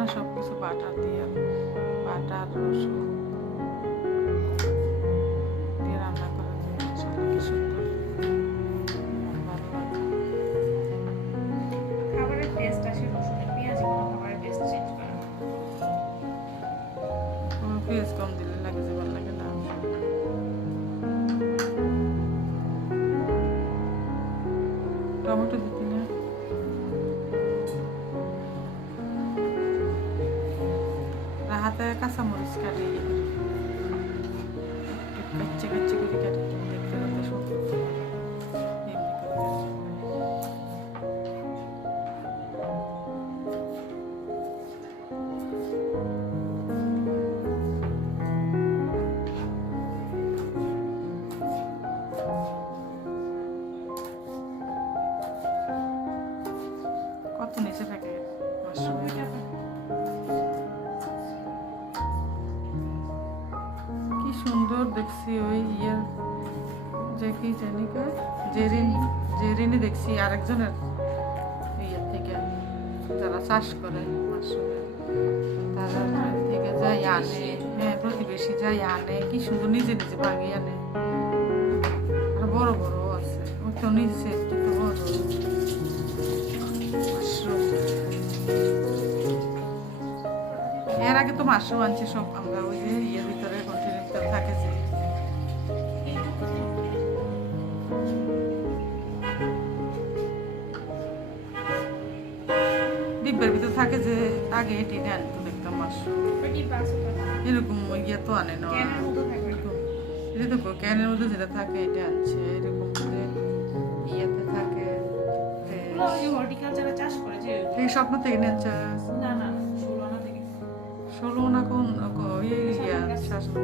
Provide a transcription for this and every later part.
না সব কিছু বাটার দিয়ে বাটার রসুন। কাঁচামরিচ কাটি একটু কাচ্চে কাচ্চে করে কাটি দেখতে দেখছি ওই ইয়ে যে কি জানি কয় জেরিন জেরিনে দেখছি আরেকজনের ইয়ে থেকে যারা চাষ করে মাশরুমের তারা থেকে যাই আনে। হ্যাঁ প্রতিবেশী যাই আনে কি সুন্দর নিজে নিজে বাগিয়ে আনে। আর বড় বড় আছে ওই তো নিচে কত বড়। মাশরুম। এর আগে তো মাশরুম আনছে সব থাকে যে আগে এটি নেন তো দেখতাম পাঁচ এরকম ইয়ে তো আনে না। এই দেখো ক্যানের মধ্যে যেটা থাকে এটা আনছে। এরকম ইয়েতে থাকে। হর্টিকালচারে চাষ করে যে এই স্বপ্ন থেকে না না না ষোলো থেকে। ষোলো না কোন ইয়ে ইয়া শাসন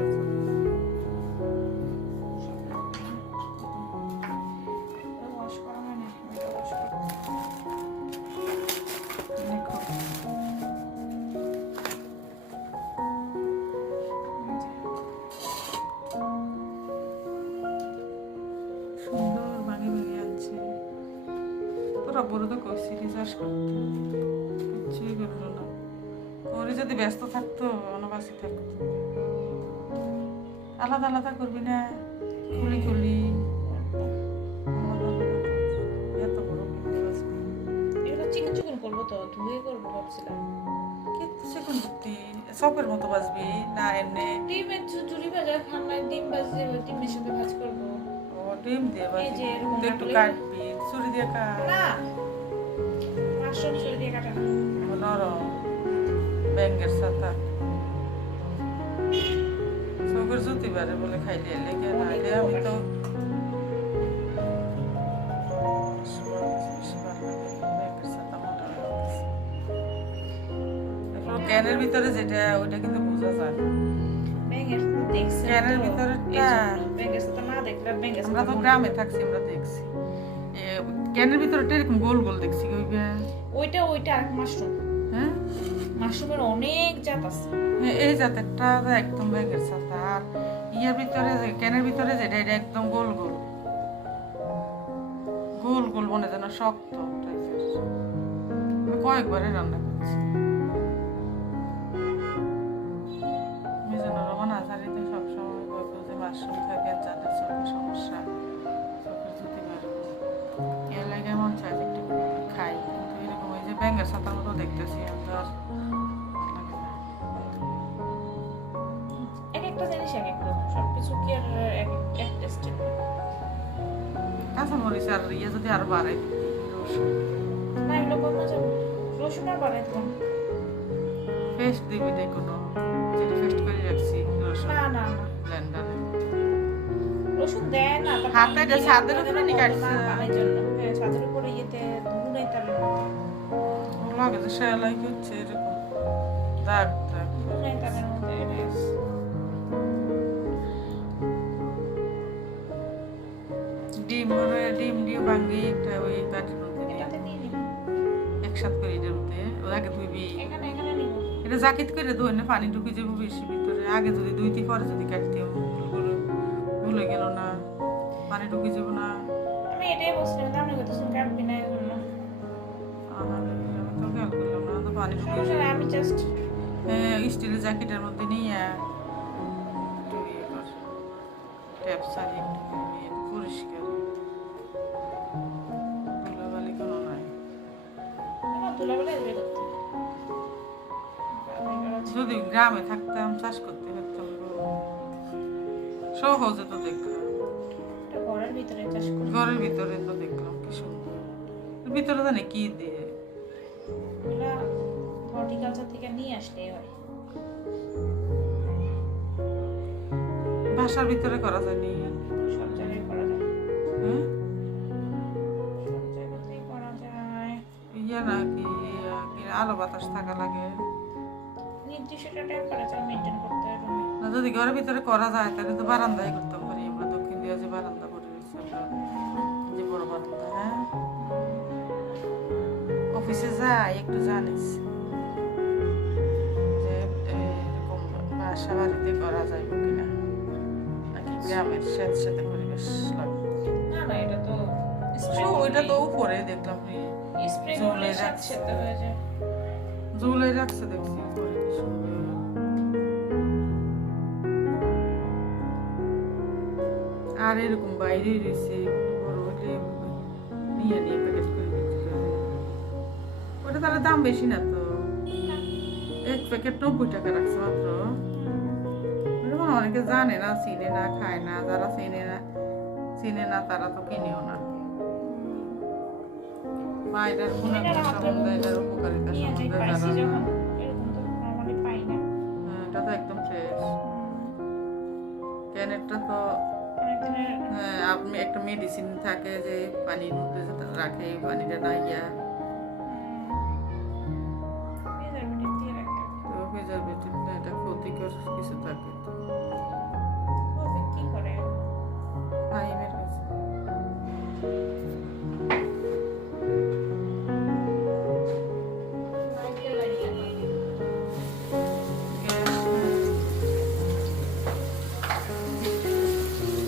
কইছি রিচার্জ করতে কিছুই করল না। করে যদি ব্যস্ত থাকতো অনবাসী থাকতো। আলাদা আলাদা করবি না খুলি খুলি। চিকেন চিকেন করব তো ধুয়ে করব ভাবছিলাম। কিন্তু সেখান সপের মতো বাজবি না এমনি। ডিমের ঝুড়ি ভাজা খান ডিম ভাজি ডিমের সাথে ভাজ করব। ডিম দিয়ে একটু কাটবি ছুরি দিয়ে কাট। না। মাশরুম ছুরি দিয়ে কাটা নরম ব্যাঙ্গের সাথে চোখের জুতি বারে বলে খাইলে লেগে না আমি তো ক্যানের ভিতরে যেটা ওইটা কিন্তু বোঝা যায় ক্যানের ব্যাঙের আমরা তো গ্রামে থাকছি আমরা দেখছি। ক্যানের ভিতরে এরকম গোল গোল দেখছি ওইটা ওইটা ওইটা আর মাশরুম। হ্যাঁ? মাশরুমের অনেক জাত আছে। এ- এই জাতেরটা তো একদম ব্যাগের সাথে আর ইয়ের ভিতরে যে ক্যানের ভিতরে যেটা এটা একদম গোল গোল। গোল গোল মনে যেন শক্ত টাইপের আমি কয়েকবারে রান্না করছি। মিজানুর রহমান আজারিতে সবসময় বলতো যে মাশরুম থাকে যাদের চোখের সমস্যা। ব্যাঙ্গের সাথার মতো দেখতেছি তো এক একটা জিনিস এক এক রকম সবকিছু কি আর এক এক কাঁচামরিচ আর ইয়ে যদি আরও বাড়ে রসুন না এগুলো কম যাবে। রসুন আর বাড়াই দিলাম। পেস্ট দিবি না কোনো যেটা পেস্ট করে রাখছি রসুন না না ব্লেন্ডারে রসুন দেয় না হাতে ছাদের উপরে নি কাটছে। লাগে যে শেয়ালাই হচ্ছে এরকম। দাগ দাগ ডিম ডিম দিয়ে ভাঙ্গি একটা ওই বাটির মধ্যে একসাথে করে এটার মধ্যে। ওর আগে ধুইবি। এটা জাকিত করে ধুই না পানি ঢুকে যাব বেশি ভিতরে। আগে যদি দুইটি পরে যদি কাটতে ভুল ভুলে গেল না। পানি ঢুকে যাব না। আমি এটাই বলছিলাম আপনি কইতেছেন কাটবি না আমি তো খেয়াল করলাম না তো পানি ঢুকে আমি জাস্ট স্টিলের জ্যাকেটের মধ্যে নিয়ে একটু ইয়ে কর ট্যাপ সারি একটু পরিষ্কার ধুলাবালি কোনো নাই। যদি গ্রামে থাকতাম চাষ করতে পারতাম। সহজে তো দেখলাম। ঘরের ভিতরে চাষ ঘরের ভিতরে তো দেখলাম কি সুন্দর। ভিতরে জানি কি দিয়ে? থেকে নিয়ে আসলেই হয়। বাসার ভিতরে করা যায়নি সব জায়গায় করা যায়। হ্যাঁ সব জায়গাতেই করা যায়। ইয়া নাকি আলো বাতাস থাকা লাগে। নির্দিষ্ট একটা টেম্পারেচার মেনটেন করতে হবে না যদি ঘরের ভিতরে করা যায় তাহলে তো বারান্দায় করতে পারি আমরা। দক্ষিণ দিয়ে যে বারান্দা করে রয়েছি যে বড় বারান্দা হ্যাঁ? অফিসে যাই একটু জানিস। বাসা বাড়িতে করা যাইব কিনা? নাকি গ্রামের সাথে সাথে পরিবেশ লাগবে না না এটা তো ওইটা তো উপরে দেখলাম জলে রাখছে। হয়ে জুলে রাখছে দেখছি উপরে আর এরকম বাইরে রয়েছে বড় হলে নিয়ে নিয়ে প্যাকেট করে বিক্রি করে ওটা তাহলে দাম বেশি না তো? এক প্যাকেট নব্বই টাকা রাখছে মাত্র। অনেকে জানে না চিনে না খায় না। যারা চিনে না চিনে না তারা তো কিনেও না। এটার সম্বন্ধে এটার উপকারিতা সম্বন্ধে পাইছি জানা যখন না এরকম তো নর্মালি পাই না। হ্যাঁ, এটা তো একদম ফ্রেশ তো হ্যাঁ, আপনি একটা মেডিসিন থাকে যে পানির মধ্যে রাখে পানিটা না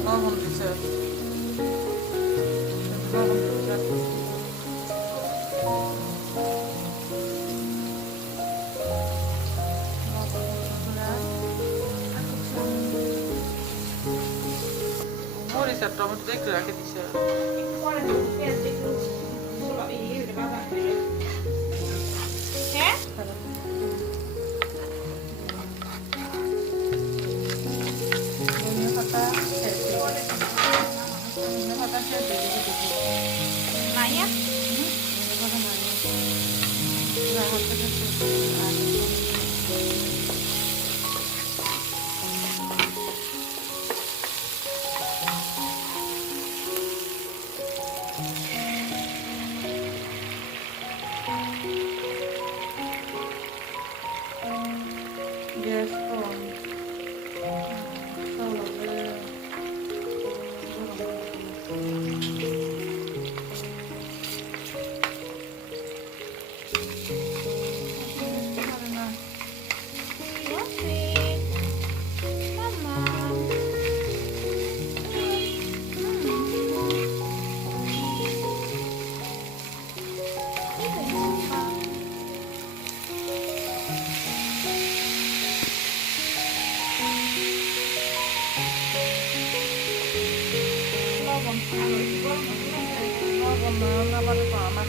লবণ দিছে লবণ দিছে মরিচ আর টমেটো তো একটু রাখে দিছে একটু পরে দেবো,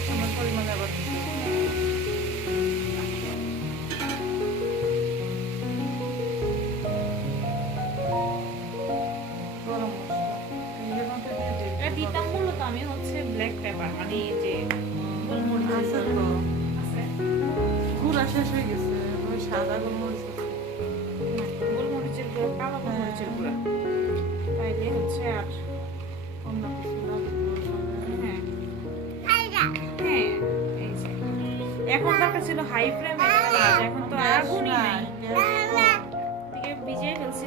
আমার পরিমাণে আবার। দিতাম মূলত আমি হচ্ছে ব্ল্যাক পেপার মানে এই যে তো। গুঁড়া শেষ হয়ে গেছে ওই সাদা গোলমরিচ গোলমরিচের গুঁড়ো কালো গোলমরিচের গুঁড়ো তাইলে হচ্ছে আর এখন দরকার ছিল হাই ফ্লেমে এখন তো আগুনই নাই। দিকে ভিজিয়ে ফেলছি।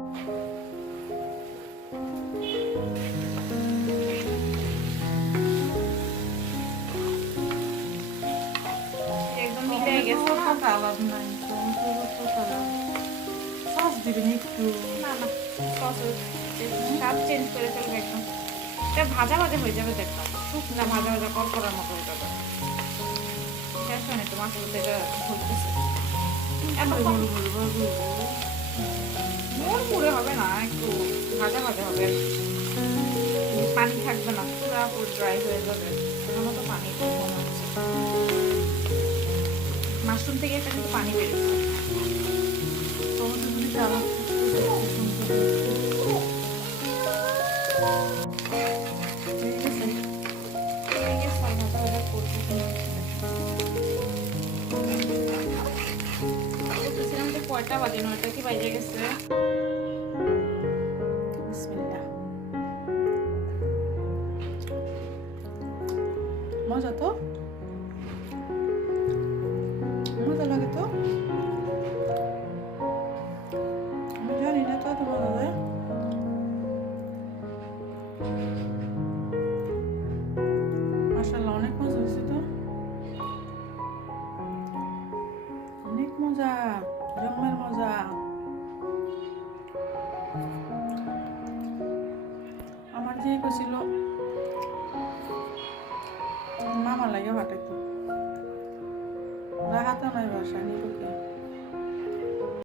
একদম মিলে গেছে। নাই সস দিবেন একটু। না না সস স্বাদ চেঞ্জ করে ফেলবে একদম। এটা ভাজা ভাজা হয়ে যাবে দেখলাম। শুকনা। ভাজা ভাজা কর করার মতো হয়ে যাবে। শেষ হয়নি তো মাছের বড় বড় বড়। মোর মুড়ে হবে না একটু ভাজা ভাজা হবে পানি থাকবে না পুরা ড্রাই হয়ে যাবে এখনও তো পানি কম আছে মাশরুম থেকে একটা কিন্তু পানি বেরোচ্ছে কয়টা বাজে, নয়টা কি বাজে গেছে? মজা মজা লাগে তো? জানি না অনেক মজা হয়েছে অনেক মজা। জন্মের মজা আমার যে কছিল মামা লাগে পাঠাইতো রাহাতো নাই বাসা